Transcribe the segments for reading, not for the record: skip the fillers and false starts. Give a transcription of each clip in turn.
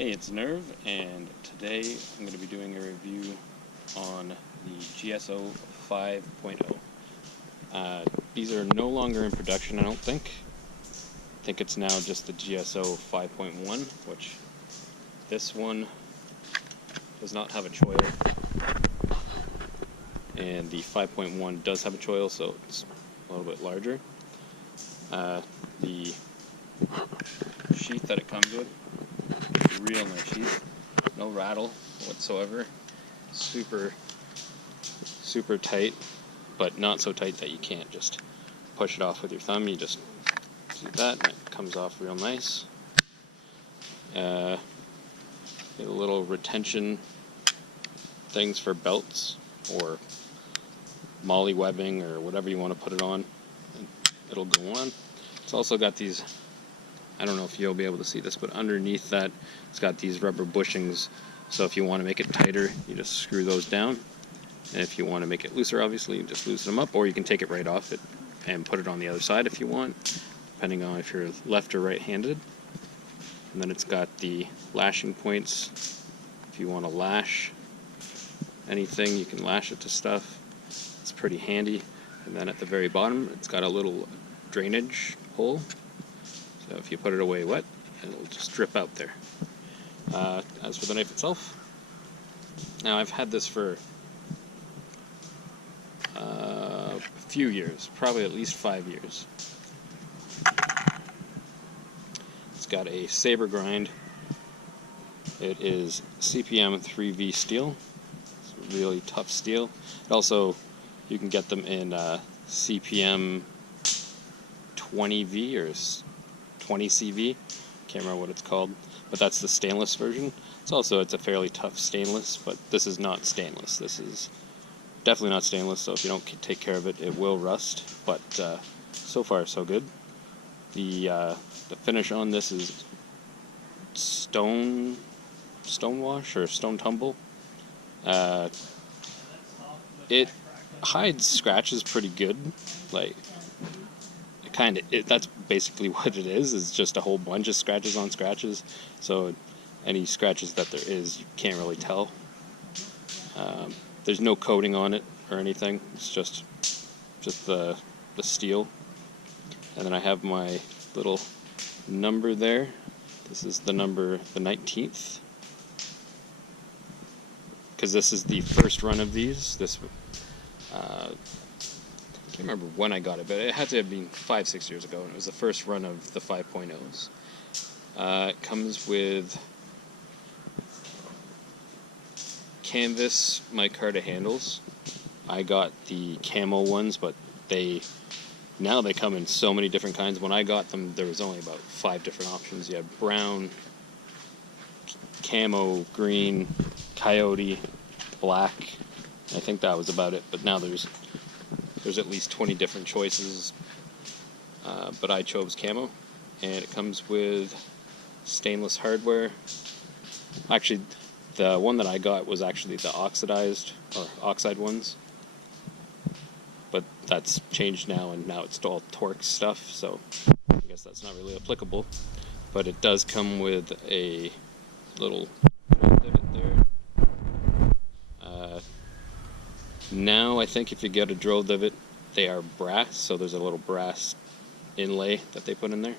Hey, it's Nerve, and today I'm going to be doing a review on the gso 5.0. These are no longer in production, I don't think. I think it's now just the gso 5.1, which this one does not have a choil, and the 5.1 does have a choil, so it's a little bit larger. The sheath that it comes with, real nice sheath, no rattle whatsoever, super tight, but not so tight that you can't just push it off with your thumb. You just do that and it comes off real nice. Get a little retention things for belts or molly webbing or whatever you want to put it on, and it'll go on. It's also got these, I don't know if you'll be able to see this, but underneath that it's got these rubber bushings, so if you want to make it tighter you just screw those down, and if you want to make it looser, obviously you just loosen them up, or you can take it right off it and put it on the other side if you want, depending on if you're left or right handed. And then it's got the lashing points. If you want to lash anything, you can lash it to stuff. It's pretty handy. And then at the very bottom it's got a little drainage hole, so if you put it away wet, it'll just drip out there. As for the knife itself, now I've had this for a few years, probably at least 5 years. It's got a saber grind. It is CPM 3V steel. It's really tough steel. It also, you can get them in CPM 20V or 20CV. Can't remember what it's called, but that's the stainless version. It's a fairly tough stainless, but this is not stainless. This is definitely not stainless, so if you don't take care of it, it will rust, but so far so good. The finish on this is stone wash or stone tumble. It hides scratches pretty good. Like, that's basically what it is just a whole bunch of scratches on scratches, so any scratches that there is, you can't really tell. There's no coating on it or anything, it's just the steel. And then I have my little number there. This is the number, the 19th, because this is the first run of these. I can't remember when I got it, but it had to have been 5-6 years ago, and it was the first run of the 5.0s. It comes with canvas micarta handles. I got the camo ones, but now they come in so many different kinds. When I got them, there was only about 5 different options. You had brown, camo, green, coyote, black. I think that was about it, but now there's at least 20 different choices, but I chose camo, and it comes with stainless hardware. Actually, the one that I got was actually the oxide ones, but that's changed now, and now it's all Torx stuff, so I guess that's not really applicable. But it does come with a little divot there. Now I think if you get a drill divot, they are brass, so there's a little brass inlay that they put in there.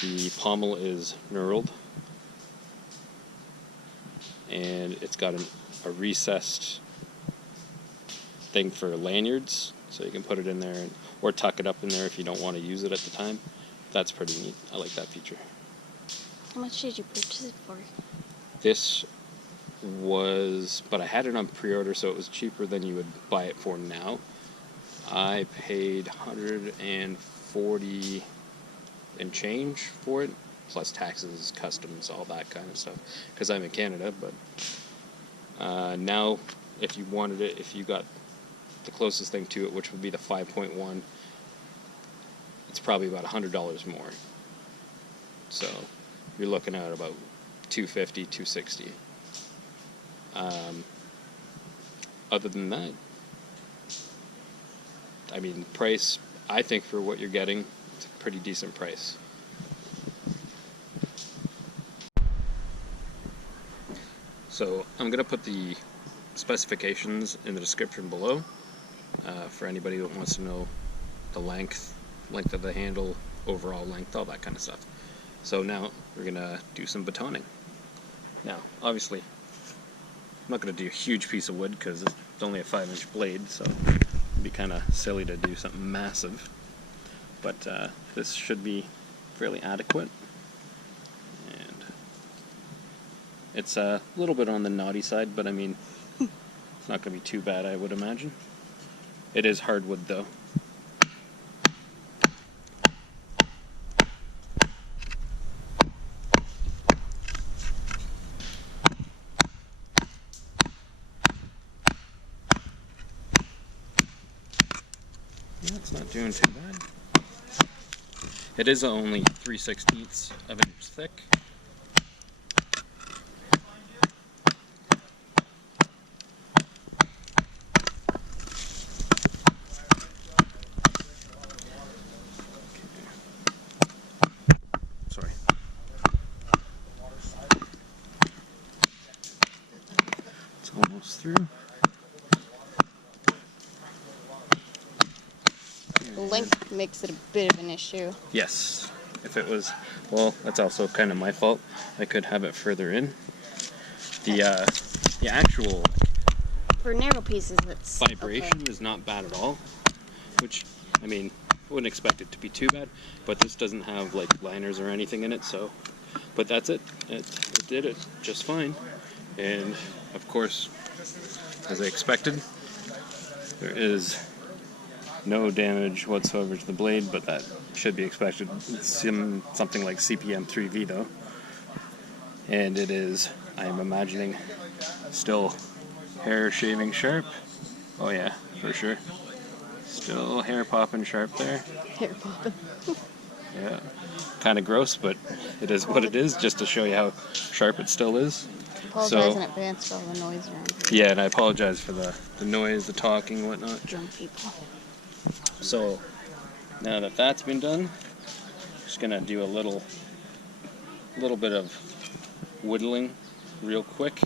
The pommel is knurled, and it's got a recessed thing for lanyards, so you can put it in there or tuck it up in there if you don't want to use it at the time. That's pretty neat. I like that feature. How much did you purchase it for? This was, but I had it on pre-order, so it was cheaper than you would buy it for now. I paid $140 and change for it, plus taxes, customs, all that kind of stuff, because I'm in Canada. But now, if you wanted it, if you got the closest thing to it, which would be the 5.1, it's probably about $100 more. So you're looking at about $250, $260. Other than that, I mean, price, I think for what you're getting, it's a pretty decent price. So I'm gonna put the specifications in the description below for anybody who wants to know the length of the handle, overall length, all that kind of stuff. So now we're gonna do some batoning. Now, obviously, I'm not gonna do a huge piece of wood because it's only a 5-inch blade, so it'd be kind of silly to do something massive. But this should be fairly adequate. And it's a little bit on the naughty side, but I mean, it's not gonna be too bad, I would imagine. It is hardwood though. Yeah, it's not doing too bad. It is only 3/16 of an inch thick. Sorry. It's almost through. The length makes it a bit of an issue. Yes. If it was, well, that's also kind of my fault. I could have it further in. The actual For narrow pieces, it's vibration okay. is not bad at all. Which, I mean, I wouldn't expect it to be too bad. But this doesn't have like liners or anything in it, so. But that's it. It did it just fine. And of course, as I expected, there is no damage whatsoever to the blade, but that should be expected. It's something like CPM 3V though. And it is, I'm imagining, still hair shaving sharp. Oh yeah, for sure. Still hair popping sharp there. Hair popping. Yeah. Kind of gross, but it is what it is, just to show you how sharp it still is. Apologize in advance for all the noise around here. Yeah, and I apologize for the noise, the talking, whatnot. Drunk people. So, now that that's been done, just gonna do a little bit of whittling real quick.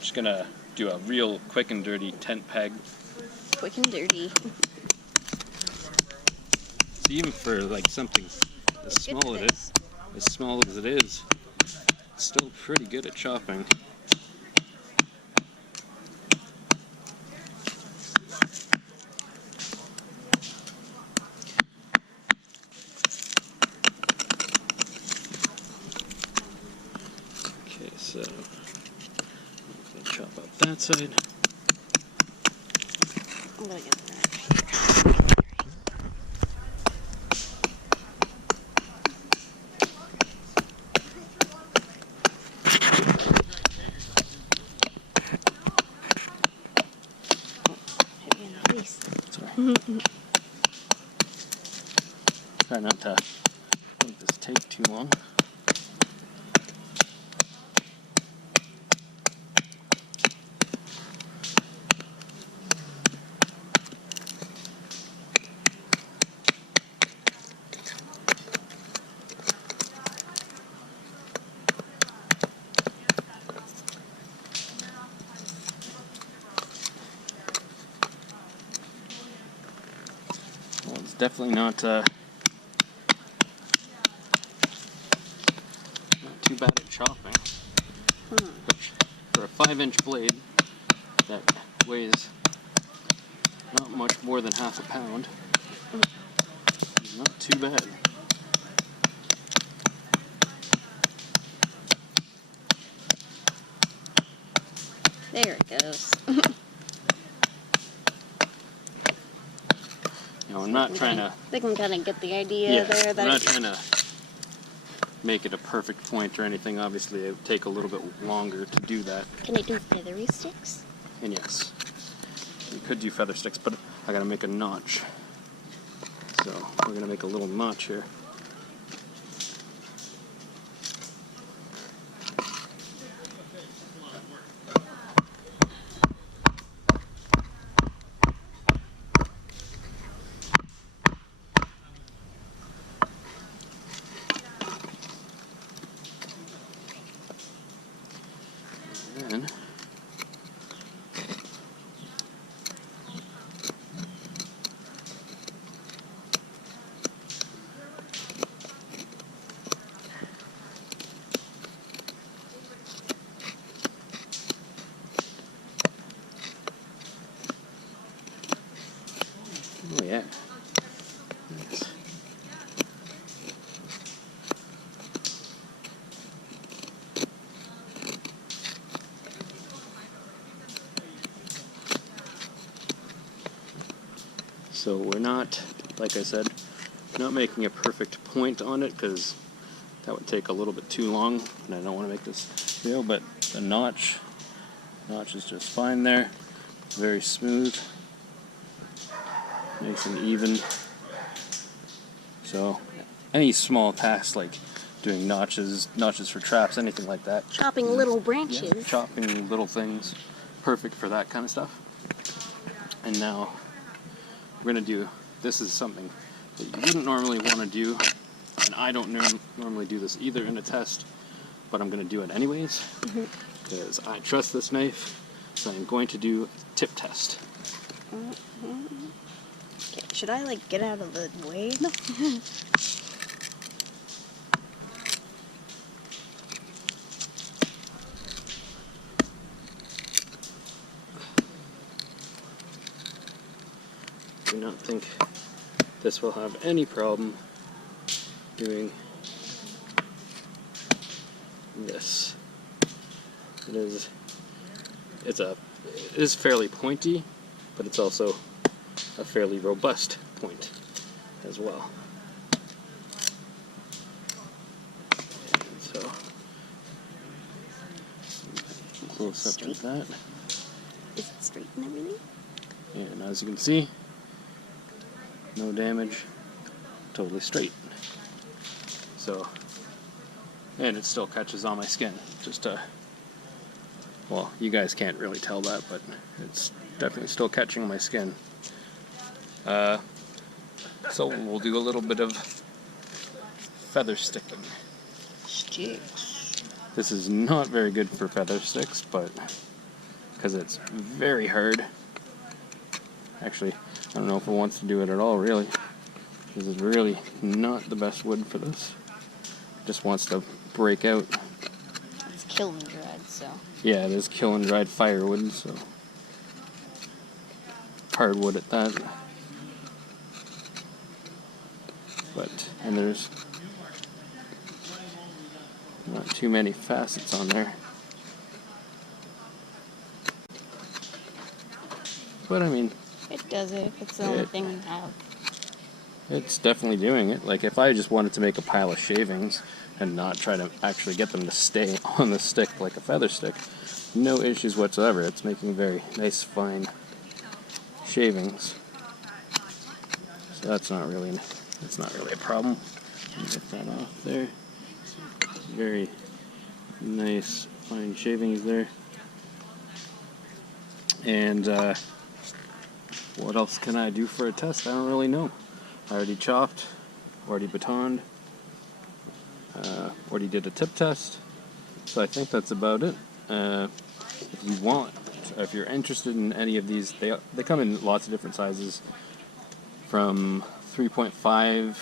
Just gonna do a real quick and dirty tent peg. Quick and dirty. So even for like something as small as it is, it's still pretty good at chopping. Okay, so I'm gonna chop up that side. I'm gonna get that. Hit me in the face. Sorry. Try not to make this take too long. Well, it's definitely not too bad at chopping. Which, for a 5-inch blade that weighs not much more than half a pound, is not too bad. There it goes. You know, I'm not trying to. They can kind of get the idea there. I'm not trying to make it a perfect point or anything. Obviously, it would take a little bit longer to do that. Can I do feathery sticks? And yes, you could do feather sticks, but I gotta make a notch. So we're gonna make a little notch here. then oh yeah. Nice. So we're not, like I said, not making a perfect point on it because that would take a little bit too long and I don't want to make this video, but the notch is just fine there. Very smooth. Nice and even. So any small tasks like doing notches for traps, anything like that. Chopping little branches. Yeah, chopping little things. Perfect for that kind of stuff. And now we're going to do, this is something that you wouldn't normally want to do, and I don't normally do this either in a test, but I'm going to do it anyways, because I trust this knife, so I'm going to do a tip test. Okay, should I like get out of the way? No. Do not think this will have any problem doing this. It is fairly pointy, but it's also a fairly robust point as well. And so close up like that. Is it straight and everything? And as you can see, no damage, totally straight. So, and it still catches on my skin. Just well, you guys can't really tell that, but it's definitely still catching my skin. So we'll do a little bit of feather sticking. Sticks. This is not very good for feather sticks, but because it's very hard. Actually, I don't know if it wants to do it at all, really. This is really not the best wood for this. It just wants to break out. It's kiln dried, so. Yeah, it is kiln dried firewood, so hardwood at that. But, and there's not too many facets on there. But I mean, It does it if it's the only thing you have. it's definitely doing it. Like if I just wanted to make a pile of shavings and not try to actually get them to stay on the stick like a feather stick, no issues whatsoever. It's making very nice, fine shavings. So that's not really a problem. Get that off there. Very nice, fine shavings there. And what else can I do for a test? I don't really know. I already chopped, already batoned, already did a tip test. So I think that's about it. If you want, if you're interested in any of these, they come in lots of different sizes, from 3.5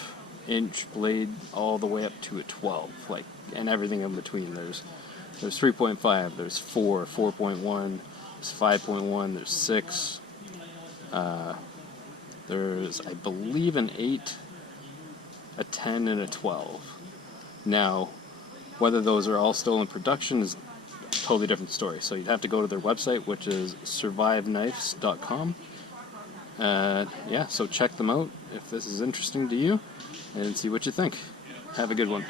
inch blade all the way up to a 12, like, and everything in between. There's 3.5, there's 4, 4.1, there's 5.1, there's 6. There's, I believe, an 8, a 10, and a 12. Now, whether those are all still in production is a totally different story. So you'd have to go to their website, which is surviveknives.com. Yeah, so check them out if this is interesting to you, and see what you think. Have a good one.